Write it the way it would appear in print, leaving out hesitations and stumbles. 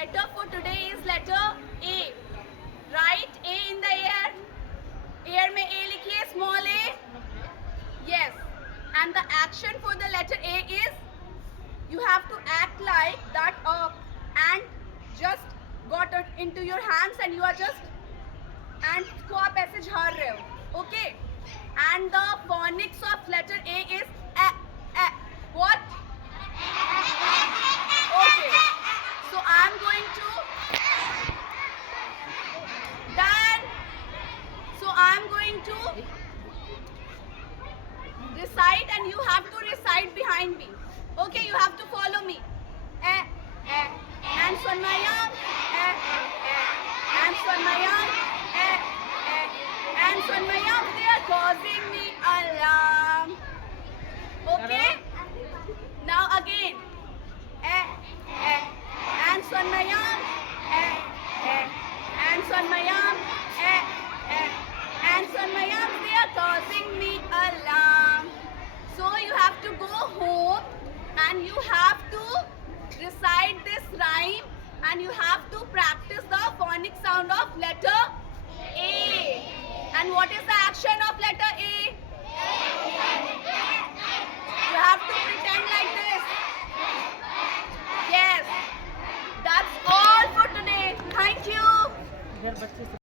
letter for today is letter A. Write A in the air. Air में A लिखिए, small a. Yes. And the action for the letter A is you have to act like that ant just got into your hands and you are just ant को आप ऐसे झाड़ रहे हो. Okay. And the phonics of letter A is a. What? Okay. So I am going to done. So I am going to recite and you have to recite behind me. Okay, you have to follow me. Ants on my arm. Ants on my arm. Ants on my arm. They are causing me alarm. Okay. Now again. Ants on my arm. Ants on my arm. Ants on my arm. They are causing me alarm. So you have to go home and you have to recite this rhyme and you have to practice the phonic sound of letter A. And what is the action of letter A? You have to pretend like this. Yes. That's all for today. Thank you.